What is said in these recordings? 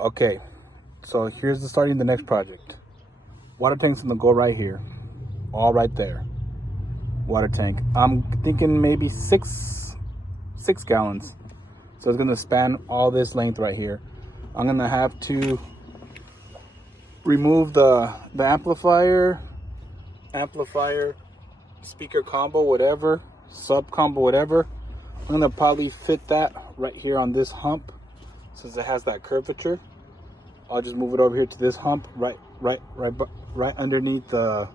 Okay, so here's the starting the next project. Water tank's gonna go right here, all right there. Water tank. I'm thinking maybe six gallons. So it's gonna span all this length right here. I'm gonna have to remove the amplifier, speaker combo, whatever, sub combo, whatever. I'm gonna probably fit that right here on this hump, since it has that curvature. I'll just move it over here to this hump, right underneath the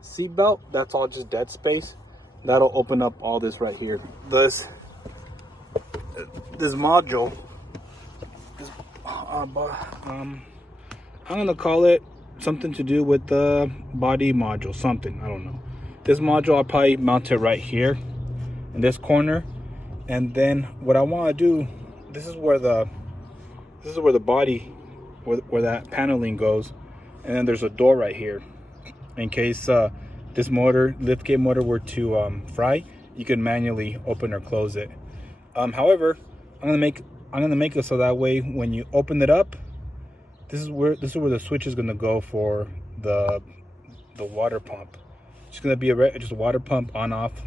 seat belt. That's all just dead space. That'll open up all this right here. This module is, I'm gonna call it something to do with the body module, something, I don't know. This module I'll probably mount it right here in this corner, and then what I want to do, this is where the body, where that paneling goes, and then there's a door right here in case this motor, liftgate motor, were to fry. You can manually open or close it. However, I'm gonna make it so that way when you open it up, this is where the switch is gonna go for the water pump. It's gonna be just a water pump on off.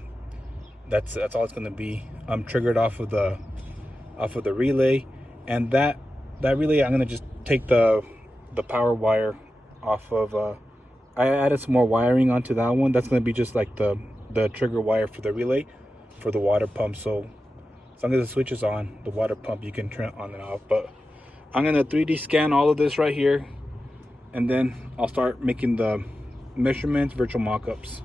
That's all it's gonna be. Triggered off of the relay, and that relay I'm gonna just take the power wire off of. I added some more wiring onto that one. That's gonna be just like the trigger wire for the relay for the water pump. So as long as the switch is on, the water pump, you can turn it on and off. But I'm gonna 3D scan all of this right here, and then I'll start making the measurements, virtual mock-ups.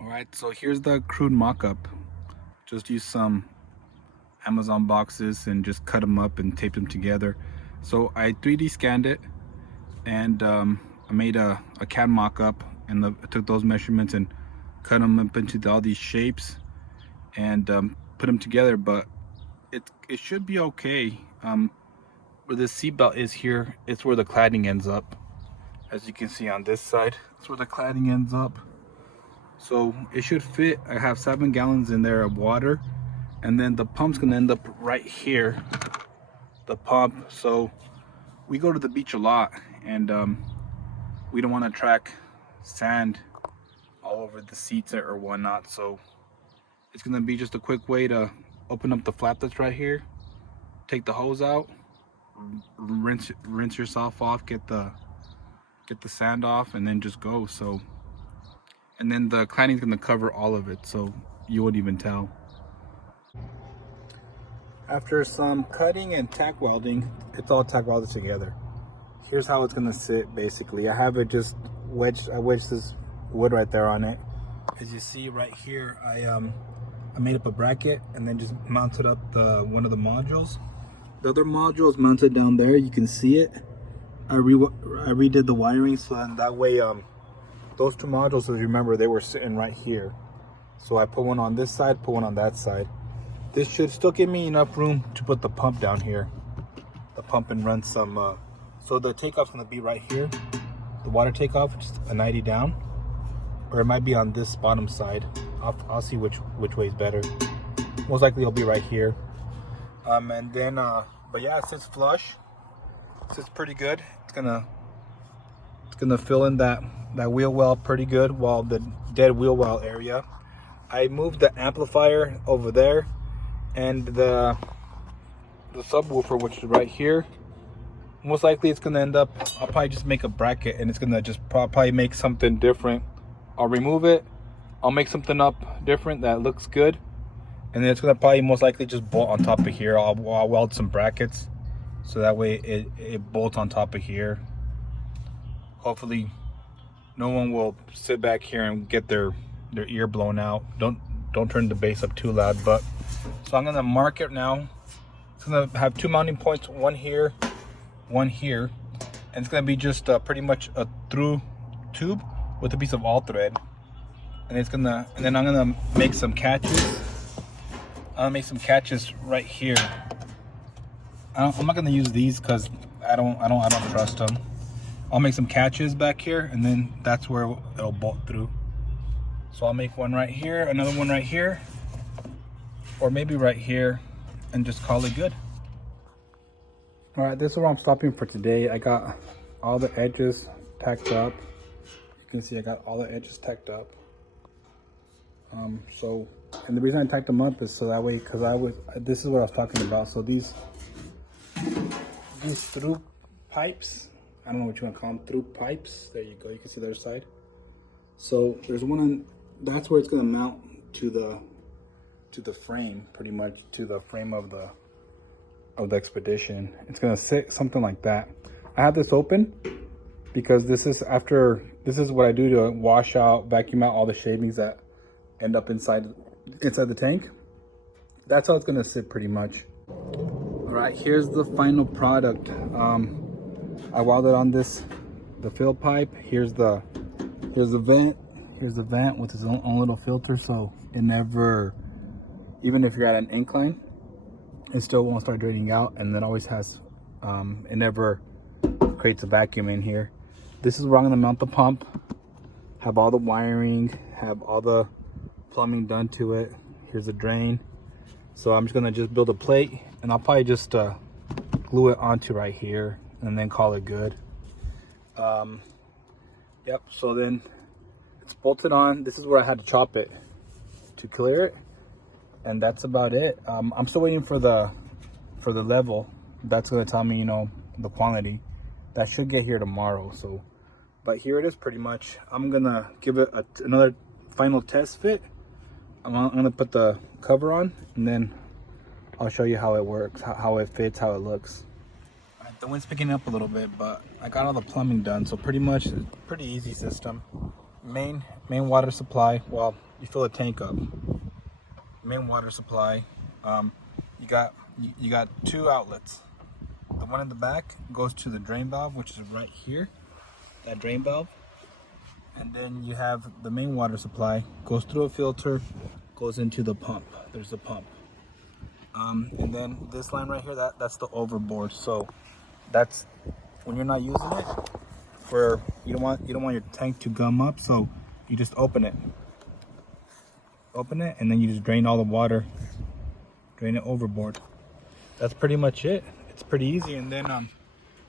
All right, so here's the crude mock-up. Just use some Amazon boxes and just cut them up and tape them together. So I 3D scanned it, and I made a CAD mock-up, and I took those measurements and cut them up into all these shapes and put them together. But it should be okay. Where the seatbelt is here, it's where the cladding ends up. As you can see on this side, that's where the cladding ends up. So it should fit. I have 7 gallons in there of water, and then the pump's gonna end up right here, the pump. So we go to the beach a lot, and we don't want to track sand all over the seats or whatnot. So it's gonna be just a quick way to open up the flap that's right here, take the hose out, rinse yourself off, get the sand off, and then just go. So, and then the cladding's gonna cover all of it, so you wouldn't even tell. After some cutting and tack welding, it's all tack welded together. Here's how it's gonna sit basically. I have it just wedged. I wedged this wood right there on it. As you see right here, I made up a bracket and then just mounted up one of the modules. The other module is mounted down there. You can see it. I redid the wiring so that way those two modules, as you remember, they were sitting right here. So I put one on this side, put one on that side. This should still give me enough room to put the pump down here. The pump and run some, so the takeoff's gonna be right here. The water takeoff, just a 90 down. Or it might be on this bottom side. I'll see which way is better. Most likely it'll be right here. And then, but yeah, it sits flush. It sits pretty good. It's gonna fill in that wheel well pretty good, while the dead wheel well area. I moved the amplifier over there, and the subwoofer, which is right here. Most likely it's gonna end up, I'll probably just make a bracket, and it's gonna just probably make something different. I'll remove it, I'll make something up different that looks good, and then it's gonna probably most likely just bolt on top of here. I'll weld some brackets so that way it bolts on top of here. Hopefully no one will sit back here and get their ear blown out. Don't turn the bass up too loud. But so I'm gonna mark it now. It's gonna have 2 mounting points, one here, one here, and it's gonna be just pretty much a through tube with a piece of all thread, and then I'm gonna make some catches. I'll make some catches right here. I'm not gonna use these because I don't trust them. I'll make some catches back here, and then that's where it'll bolt through. So I'll make one right here, another one right here, or maybe right here, and just call it good. All right, this is where I'm stopping for today. I got all the edges tacked up. You can see I got all the edges tacked up. And the reason I tacked them up is so that way, because this is what I was talking about. So these through pipes, I don't know what you want to call them, through pipes. There you go. You can see the other side. So there's one on, that's where it's going to mount to the frame, pretty much to the frame of the Expedition. It's going to sit something like that. I have this open because this is what I do to wash out, vacuum out all the shavings that end up inside the tank. That's how it's going to sit pretty much. All right, here's the final product. I welded on the fill pipe. Here's the vent. Here's the vent with its own little filter, so it never, even if you're at an incline, it still won't start draining out, and it always has, it never creates a vacuum in here. This is where I'm gonna mount the pump, have all the wiring, have all the plumbing done to it. Here's a drain. So I'm just gonna build a plate, and I'll probably just glue it onto right here and then call it good. Yep, so then it's bolted on. This is where I had to chop it to clear it, and that's about it. I'm still waiting for the level. That's gonna tell me, you know, the quantity. That should get here tomorrow. So, but here it is pretty much. I'm gonna give it another final test fit. I'm gonna put the cover on, and then I'll show you how it works, how it fits, how it looks. The wind's picking up a little bit, but I got all the plumbing done, so pretty much it's a pretty easy system. Main water supply. Well, you fill a tank up. Main water supply. You got two outlets. The one in the back goes to the drain valve, which is right here. That drain valve. And then you have the main water supply, goes through a filter, goes into the pump. There's the pump. And then this line right here, that's the overboard. So that's when you're not using it, you don't want your tank to gum up, so you just open it, and then you just drain all the water, drain it overboard. That's pretty much it. It's pretty easy. And then I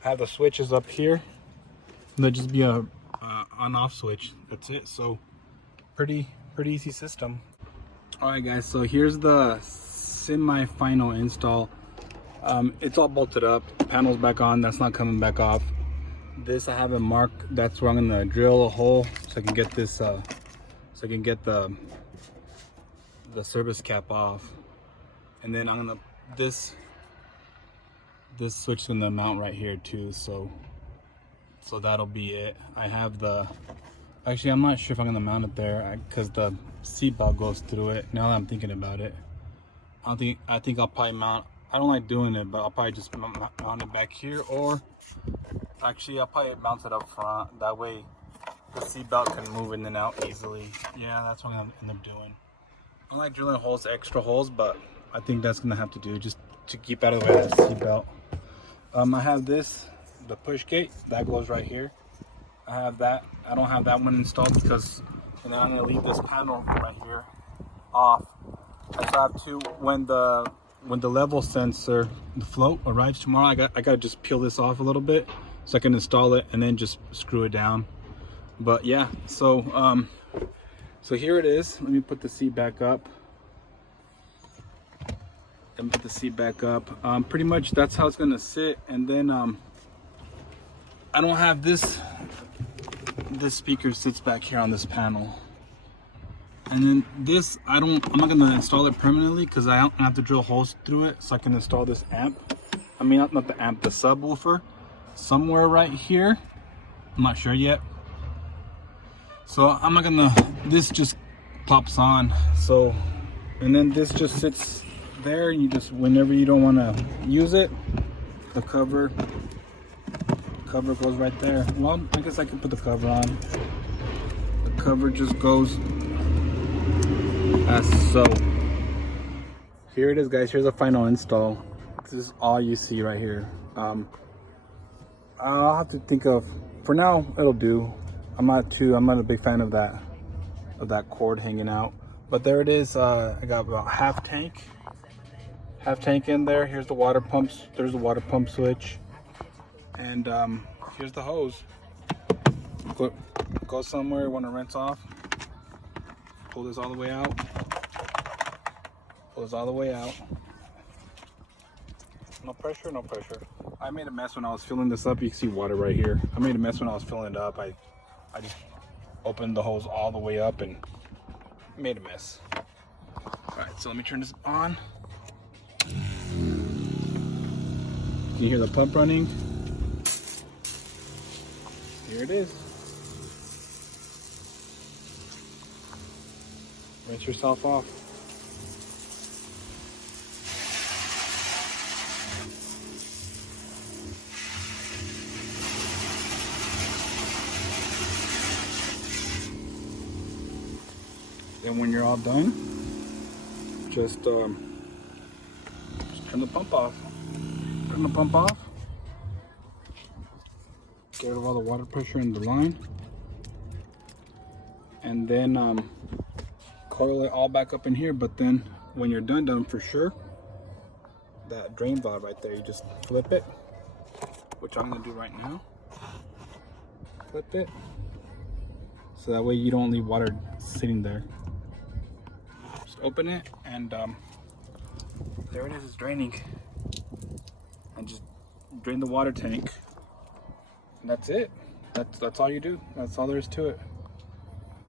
have the switches up here, and there'll just be a on-off switch. That's it. So pretty easy system. All right, guys. So here's the semi-final install. It's all bolted up. The panel's back on. That's not coming back off. This I have it marked. That's where I'm gonna drill a hole so I can get this. So I can get the service cap off, and then I'm gonna this switch is gonna mount right here too. So that'll be it. I have actually I'm not sure if I'm gonna mount it there because the seat belt goes through it. Now that I'm thinking about it, I think I'll probably mount. I don't like doing it, but I'll probably just mount it back here, or actually I'll probably mount it up front. That way the seat belt can move in and out easily. Yeah, that's what I'm gonna end up doing. I don't like drilling holes, extra holes, but I think that's gonna have to do just to keep out of the way of the seat belt. I have the push gate that goes right here. I have that. I don't have that one installed because, and then I'm gonna leave this panel right here off. I still have to, when the level sensor, the float arrives tomorrow, I gotta just peel this off a little bit so I can install it and then just screw it down. But yeah, so here it is. Let me put the seat back up. Pretty much that's how it's gonna sit. And then I don't have this speaker sits back here on this panel. And then this, I'm not gonna install it permanently because I don't have to drill holes through it, so I can install this amp. I mean, not the amp, the subwoofer, somewhere right here. I'm not sure yet. So I'm not gonna, this just pops on. So, and then this just sits there. You just, whenever you don't wanna use it, the cover goes right there. Well, I guess I can put the cover on. The cover just goes as so. Here it is, guys. Here's a final install. This is all you see right here. I'll have to think of, for now it'll do. I'm not a big fan of that cord hanging out. But there it is. I got about half tank in there. Here's the water pumps. There's the water pump switch. And here's the hose. Go somewhere you want to rinse off. Pull this all the way out. Pull this all the way out. No pressure, no pressure. I made a mess when I was filling this up. You can see water right here. I made a mess when I was filling it up. I just opened the hose all the way up and made a mess. All right, so let me turn this on. Can you hear the pump running? Here it is. Rinse yourself off. Then when you're all done, just turn the pump off. Turn the pump off. Get rid of all the water pressure in the line. And then coil it all back up in here. But then when you're done for sure, that drain valve right there, you just flip it, which I'm gonna do right now. Flip it. So that way you don't leave water sitting there. Open it, and there it is. It's draining, and just drain the water tank, and that's it. That's all you do. That's all there is to it.